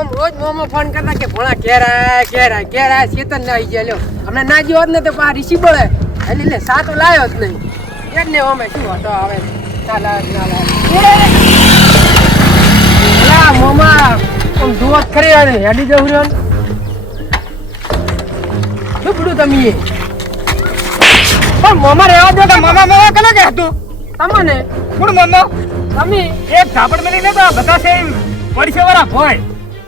ઓમ રોજ મોમો ફોન કરતા કે ભોળા ઘેર આ ચેતન ના આવી ગયા લ્યો હમણાં ના જ્યો હોત ને તો પા ઋષિ બળે એટલે લે સાતો લાયો જ નહીં એક ને ઓમે શું હતો આવે ના મોમા આમ જુઓ ખરી આને હેડી જવું રહ્યો શું પડ્યું તમે પણ મોમા રહેવા દો કે મોમા કને કે હતું તમને કોણ મોમો તમે એક ઝાપડ મેલી ને તો બધા છે પડીસે વાળા ભોય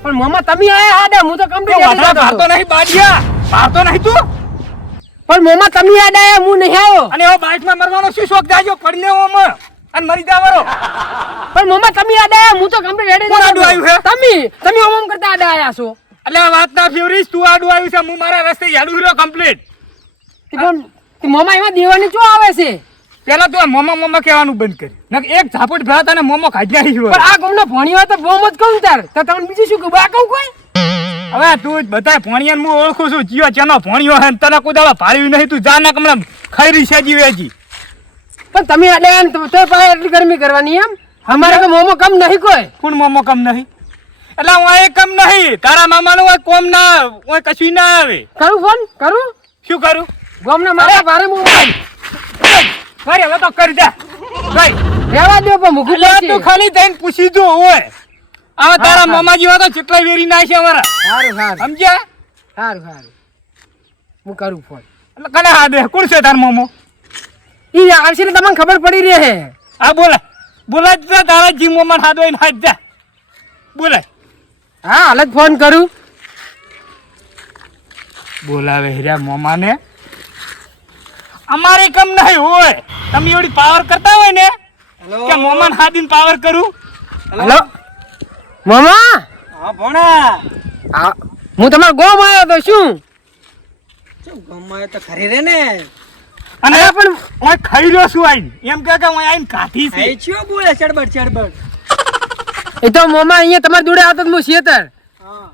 પણ મોમા તમે આયા આડા હું તો કમ્પ્લીટ ભાતો નહીં બાડિયા ભાતો નહીં તું પણ મોમા તમે આડા હું નહીં આવ્યો અને હવે બાઇક માં મરવાનો શું શોખ જાજો પડને ઓમ અને મરી જાવરો પણ મોમા તમે આડા હું તો કમ્પ્લીટ રેડી કોણ આડું આવ્યું છે તમે ઓમ કરતા આડા આયા છો એટલે વાત ના ફેવરીસ તું આડું આવ્યું છે હું મારા રસ્તે યાડું રહ્યો કમ્પ્લીટ તે મોમા એમાં દેવાની શું આવે છે પેલા તો મોમા કહેવાનું બંધ કરી નક એક ઝાપટ ભરા તને મોમો ખાઈ જાય પણ આ ગમનો ભણી હોય તો બોમ જ કહું તાર તો તમને બીજું શું કહું આ કહું કોઈ હવે તું જ બતાય ભણિયાને હું ઓળખું છું જીઓ ચેનો ભણ્યો હે તને કોઈ દાડો ભાળ્યું નહીં તું જા ના કમલા ખરી છે જીવેજી પણ તમે આડે તો પાસે એટલી ગરમી કરવાની એમ અમારે તો મોમો કમ નહીં કોઈ કોણ મોમો કમ નહીં એટલે હું એ કમ નહીં તારા મામાનું હોય કોમ ના હોય કશું ના આવે કરું ફોન કરું શું કરું ગોમના મારા ભારે મોબાઈલ અરે હવે તો કરી દે ભાઈ રેવા દે પણ મુકુ તું ખાલી જઈને પૂછી જો ઓય આ તારા મામાજી હોય તો કેટલા વેરી નાખે અમારા સારું સમજ્યા સારું હું કરું ફોન એટલે કને હા દે કોણ છે તાર મામો ઈ આવશે ને તમને ખબર પડી રહી હે હા બોલા તારા જી મોમન હાથ હોય હાથ જા બોલે હા હાલ જ ફોન કરું બોલાવે હીરા મોમાને અમારે કમ નહીં હોય તમે એવડી પાવર કરતા હોય ને કે મોમાન હાદીન પાવર કરું હેલો મોમા હા ભોણા હું તમારો ગોમ આવ્યો તો શું ગોમ આવ્યો તો ખરી રે ને અને પણ ઓય ખાઈ રહ્યો છું આઈન એમ કે હું આઈન કાઠી છે એ ચિયો બોલે ચડબડ એ તો મોમા અહીંયા તમાર જોડે આવતો હું શેતર હા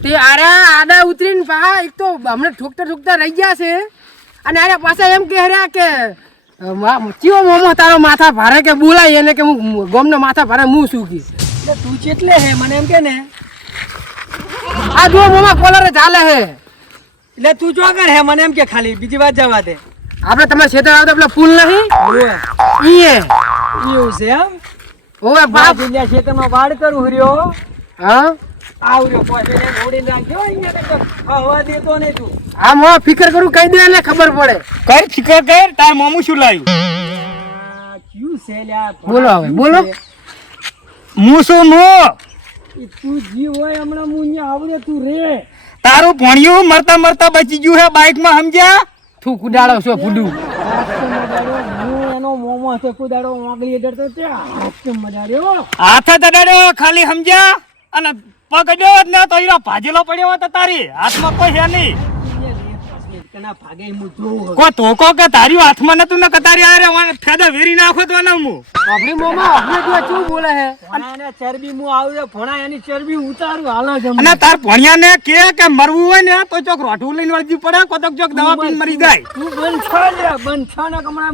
તે આડા ઉતરીને પા એક તો હમણે ઠોકતા રહી ગયા છે અને આરે પાછા એમ કહે રહ્યા કે ચિયો મોમો તારો માથા ભારે કે બોલાય એને કે હું ગોમનો માથા ભારે હું શું કી એટલે તું ચેટલે હે મને એમ કે ને આ જો મોમા કોલરે ચાલે હે એટલે તું જો કર હે મને એમ કે ખાલી બીજી વાત જવા દે આપણે તમારે ખેતર આવતો પેલા પુલ નહીં ઈએ એવું છે એમ ઓય બાપ ઇન્ડિયા ખેતરમાં વાડ કરું હર્યો હા આવર્યો પોસે ને ઓડી નાખ્યો અહીંયા તો હવા દેતો ને તું આ મો ફિકર કરું કહી દે એટલે ખબર પડે કર ફિકર કર તાર મોમું શું લાવ્યું ક્યું છે લ્યા બોલો હવે બોલો હું શું મો તું જી હોય હમણાં હું અહીંયા આવરે તું રે તારું ભણ્યું મરતા બચી ગયું હે બાઇક માં સમજ્યા તું કુડાડો છો ફુડુ હું એનો મોમો છે કુડાડો મોગલી ડરતો છે હાથ મજાડ્યો હાથ દડાડ્યો ખાલી સમજ્યા અને પકડ્યો જ ના તો ઈરા ભાજેલો પડ્યો હોય તો તારી હાથમાં કોઈ હે નહીં કના ભાગે હું જોઉં કો તોકો કે તારી હાથમાં નતું ન કતારી આરે ફેદા વેરી નાખો તો ના હું આપણી મોમાં આપણે જો શું બોલે હે અને ચરબી હું આવ્યો ભણા એની ચરબી ઉતારું હાલો જમ અને તાર ભણિયાને કે મરવું હોય ને તો ચોક રોઠું લઈને વળજી પડે કોતક ચોક દવા પીને મરી જાય તું બંધ છ ને કમણા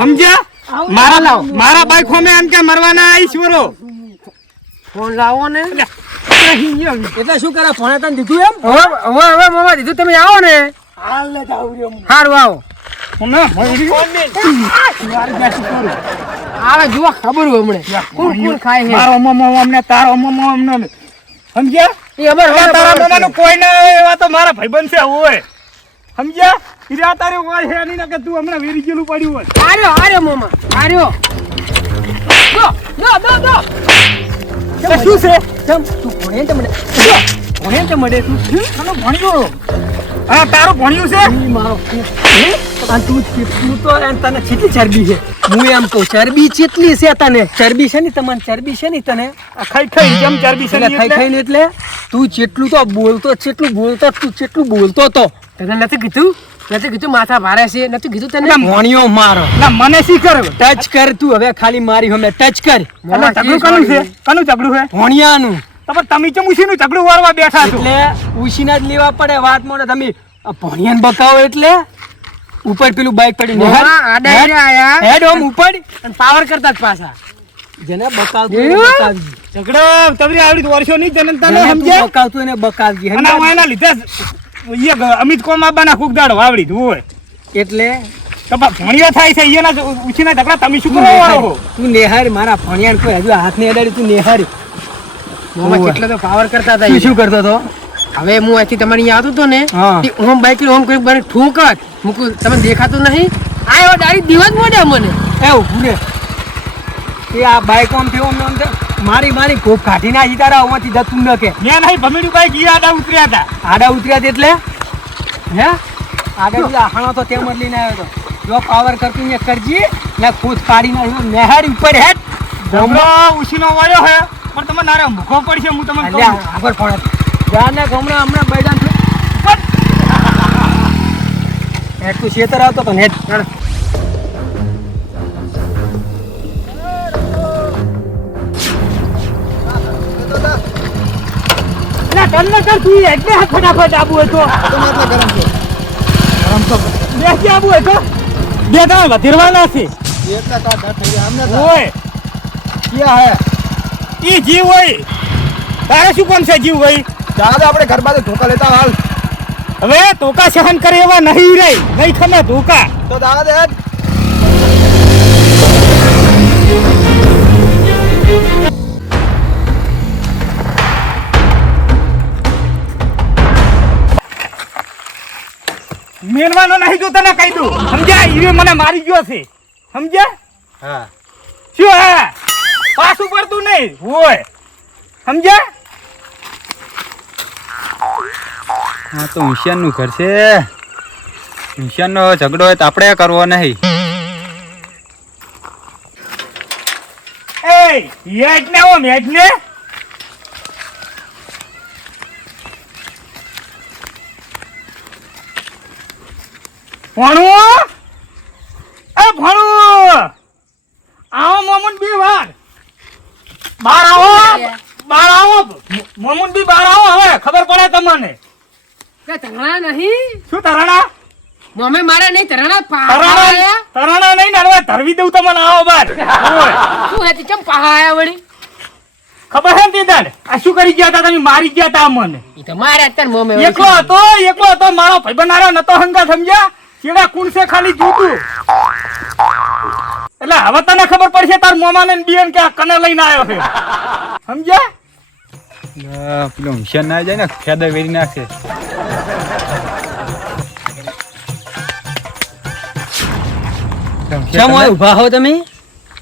સમજ્યા મારા બાઈક હોમે એમ કે મરવાના ઈશ્વરો ફોન લાવો ને એટલે શું કરે ફોને તને દીધું એમ હવે મામા દીધું તમે આવો ને હાલ ને જાવર્યો હારું આવો મને આવે જુઓ ખબર હમણે કોણ ખાય છે મારો મોમો અમને તારો મોમો અમને સમજ્યા એ અબર તારા મોમાનો કોઈ ના એવા તો મારા ભાઈબંધ છે હોય સમજ્યા ઈરા તારે હોય હે નહીં કે તું હમણાં વેરી ગયેલું પડ્યું હોય આર્યો મોમા આર્યો દો શું છે તું ભણે તે મળે તું તને ભણ્યો હા તારું ભણ્યું છે મારો અને તું તો તને કેટલી ચરબી છે હું એમ કહું ચરબી કેટલી છે તને ચરબી છે ને તમને ચરબી છે ને તને ખાઈ જેમ ચરબી છે ખાઈ એટલે તું જેટલું તો બોલતો તું જેટલું બોલતો તો તને નથી કીધું માથા ભારે છે નથી કીધું તને ભણ્યો મારો ના મને શી કર ટચ કર તું હવે ખાલી મારી હમે ટચ કર ઝઘડું કનું છે ભણિયાનું તો તમે ચમ ઉસીનું ઝઘડું વારવા બેઠા છો એટલે ઉસીના જ લેવા પડે વાત મોડે તમે ભણિયાને બકાવો એટલે ઉપર પેલું બાઈક પડી હેડ ઓમ ઉપર અને પાવર કરતા જ પાછા જેને બકાવતું એને બકાવજી. ઝઘડો તમારી આવડી વર્ષો ની જનતા ને જેને તું સમજે બકાવતું એને બકાવજી. અને હું એના લીધે અમિત કોમાબાના કુકદાડો વાવડી તું હોય એટલે તો ભણિયો થાય છે એના ઉછીના ઝઘડા તમે શું તું કરો નેહારી. વાળો તું નેહારી મારા ભણિયાને કોઈ હજુ હાથ નહીં અડાડી. તું નેહારી. મોમાં કેટલો તો પાવર કરતા હતા તું શું કરતો હતો? હવે હું અહીંથી તમારી અહીંયા આવતો હતો ને હા. ઓમ બાઈક ઓમ કરી મને ઠોકર મૂકું તમને દેખાતું નહીં આયો ડાયરેક્ટ દિવસ મોડ્યા મને એવું ભૂરે એ આ બાઈક આમ થયો આમ થયો. મારી કોપ કાઢી નાખી તારા આમાંથી જતું ન કે મેં નહીં ભમેડું બાઈક ઈ આડા ઉતર્યા હતા આડા ઉતર્યા હતા એટલે હે આગળ આહાણો તો તેમ જ લઈને આવ્યો હતો. જો પાવર કરતું ને કરજી ને ખુદ પાડી નાખ્યો નેહારી ઉપર હેઠ ગમરો ઉછીનો વાળ્યો હે પણ તમે નારે મૂકો પડશે હું તમને અલ્યા કહું આગળ પડે જાને ગમણા હમણાં બૈડાન હેઠ તું શેતર આવતો તો ને હેઠ તમને કર તું એટલે ફટાફટ આબુ હોય તો ગરમ તો બેસી આબુ હોય તો બે તમે વધીરવાના છે ઓય ક્યાં હે ઈ જીવ હોય તારે શું કોમ છે જીવ હોય દાદા આપણે ઘર બાજુ ધોકા લેતા હાલ હવે ધોકા સહન કરે એવા નહીં રે નહીં ખમે ધોકા તો દાદા મેલવાનો નહીં જો તને કહી દઉં સમજ્યા ઈ મને મારી ગયો છે સમજ્યા હા શું હે પાછું પડતું નહીં હોય સમજ્યા હા તો હુશિયારનું ઘર છે. હુશિયારનો ઝઘડો હોય તો આપણે કરવો નહીં. એ હેડ ને ઓમ હેડ ને ભણવું એ ભણવું આવો મોમન બી વાર બાર આવો મોમન બી બાર આવો હવે ખબર પડે તમને કે તરણા નહીં શું તરાણા મમ્મી મારા નહીં તરણા તરાણા નહીં ને હવે ધરવી દઉં તમને આવો બાર ઓય. શું હતી ચમ પહાયા વળી ખબર છે ને દીદાર આ શું કરી ગયા હતા તમે મારી ગયા હતા મને ઈ તો મારે અત્યારે મમ્મી એકલો હતો મારો ભાઈબંધ આરો નતો હંગા સમજ્યા ચેડા કુણ છે ખાલી જૂતું એટલે હવે તને ખબર પડશે તાર મોમાને ને બિયન કે આ કને લઈને આવ્યો છે સમજ્યા પેલો હુશિયાર ના જાય ને ખેદા વેરી નાખશે. કેમ હોય ઊભા હો તમે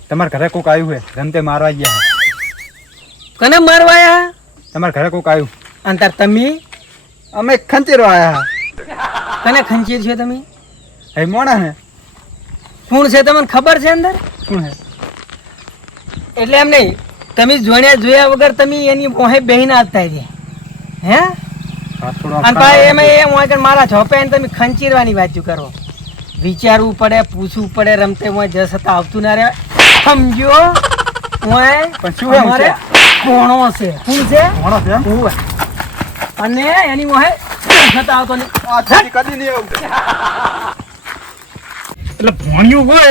તમારા ઘરે કોક આવ્યું છે રમતે મારવા ગયા છે. કને મારવાયા તમારા ઘરે કોક આવ્યું. અંતર તમે અમે ખંચેરો આયા. કને ખંચીર છે તમે હે મોણા હે કોણ છે તમને ખબર છે અંદર શું હે એટલે એમ નહીં તમે જોયા વગર તમે એની મોહે બેહીને આવતા રહ્યા હે હાથ થોડો અને પાછા એમાં એમ હોય કે મારા છોપે એને તમે ખંચીરવાની વાતું કરો વિચારવું પડે પૂછવું પડે રમતે હું જસ હતા આવતું ના રહે સમજો હું પણ શું હે અમારે કોણો છે કોણ છે મોણો છે એમ? હું અને એની મોહે જસ આવતો નહીં કદી નહીં આવું. એટલે ભણ્યું હોય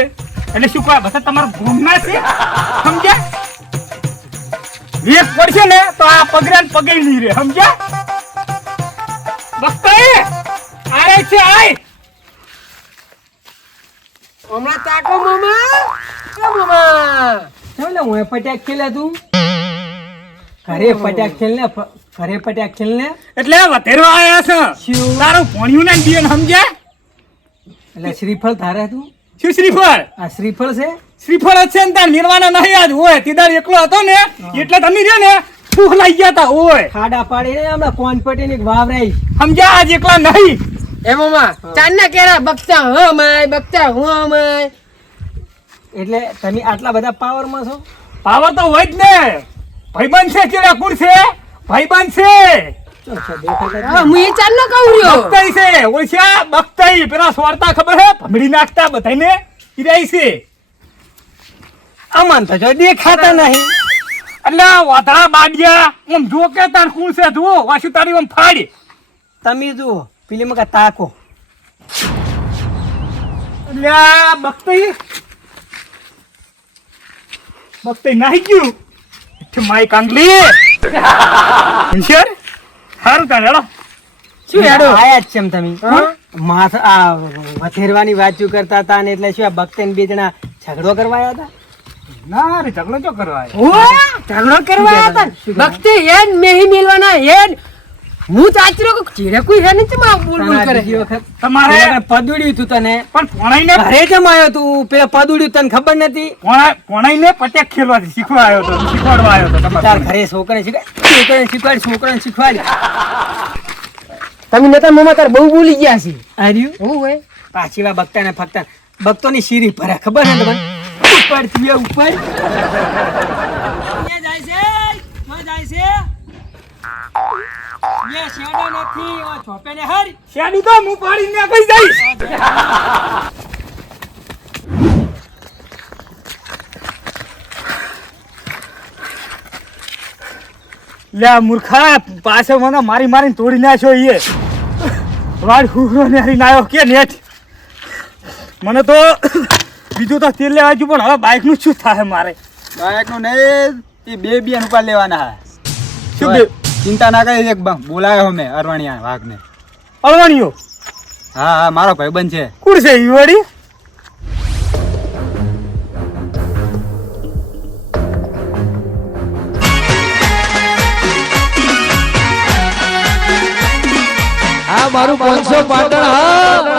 એટલે શું કહે બધા તમારું ગુમના છે સમજ્યા વેક પડશે ને તો આ પગરે ને પગે નહીં રે સમજ્યા બક્કા આય છે આય હમણાં તાકો મામા એ મામા ચાલે હું પટ્યા ખેલે તું ઘરે પટ્યા ખેલ ને એટલે વધેરવા આયા છે શું? તારું ભણ્યું ને બિયન સમજ્યા એટલે શ્રીફળ ધારે તું શું શ્રીફળ આ શ્રીફળ છે શ્રીફળ જ છે ને તાર નિર્વાણા નહીં આજ હોય તીદાર એકલો હતો ને એટલે તમે રે ને ફૂખ લઈ ગયા તા હોય ખાડા પાડીને હમણાં કોણ પટીને વાવરાઈ સમજ્યા આજ એકલા નહીં એ મામા ચાંદના કેરા બકતા હમાય એટલે તમે આટલા બધા પાવરમાં છો પાવર તો હોય જ ને ભાઈબંધ છે કેડા કુડ છે ભાઈબંધ છે શું છે દેખાતા હા હું એ ચાંદનો કહું રહ્યો બકતાઈ છે ઓછા બકતાઈ પેલા સ્વાર્તા ખબર હે ભમડી નાખતા બધાને ઈરાઈ છે અમન તો જો દેખાતા નહીં એટલે વાધળા બાડિયા આમ જો કે તાર કુણ છે જુઓ વાસુ તારી આમ ફાડી તમે જુઓ પેલી મકા તાકો એટલે આ બકતાઈ બકતે નાહી ગયું એટલે માઈ કાંગલી ઇન્શિયર સારું તાને હેડો શું હેડો આયા જ છે તમે માથા આ વથેરવાની વાતચું કરતા હતા ને એટલે શું આ બકતેન બે જણા ઝઘડો કરવા આવ્યા હતા ના રે ઝઘડો ચો કરવા આવ્યો? ઝઘડો કરવા આવ્યા હતા ભક્તિ હેન મેહી મેલવાના હેન હું ચાચરો કો ચીડે કોઈ હે ને ચમા બોલ બોલ કરે બીજી વખત તમારે પેલા પદુડ્યું તું તને પણ પોણાઈને ઘરે જમાયો તું પેલા પદુડ્યું તને ખબર નથી પોણાઈને પટેક ખેલવાથી શીખવાડવા આવ્યો તો તાર તમારે ઘરે છોકરાને છોકરાને શીખવાડી તમે નતા મોમાં તાર બહુ બોલી ગયા છે આર્યું હું હોય પાછી વા બકતા ને ફકતા બકતોની શીરી ભરે ખબર ને તમને ઉપર થી ઉપર જાય છે યે શેડો નથી ઓ છોપે ને હર શેડી તો હું પાડીને કઈ જઈશ લે મૂર્ખા પાછો મને મારી મારીને તોડી નાખ્યો ઈએ વાડ હુરો ને હરી નાયો કે નેટ મને તો બીજું તો તેલ લેવા ગયું પણ હવે બાઇક નું શું થાય મારે બાઈક નું નહીં એ બે બેન ઉપર લેવાના હા શું બે ચિંતા ના કરી એક બોલાયો મેં અરવાણિયા વાઘને અળવાણીઓ હા હા મારો ભાઈબંધ છે કુડ છે ઈ વળી આ મારું 500 પાટણ હા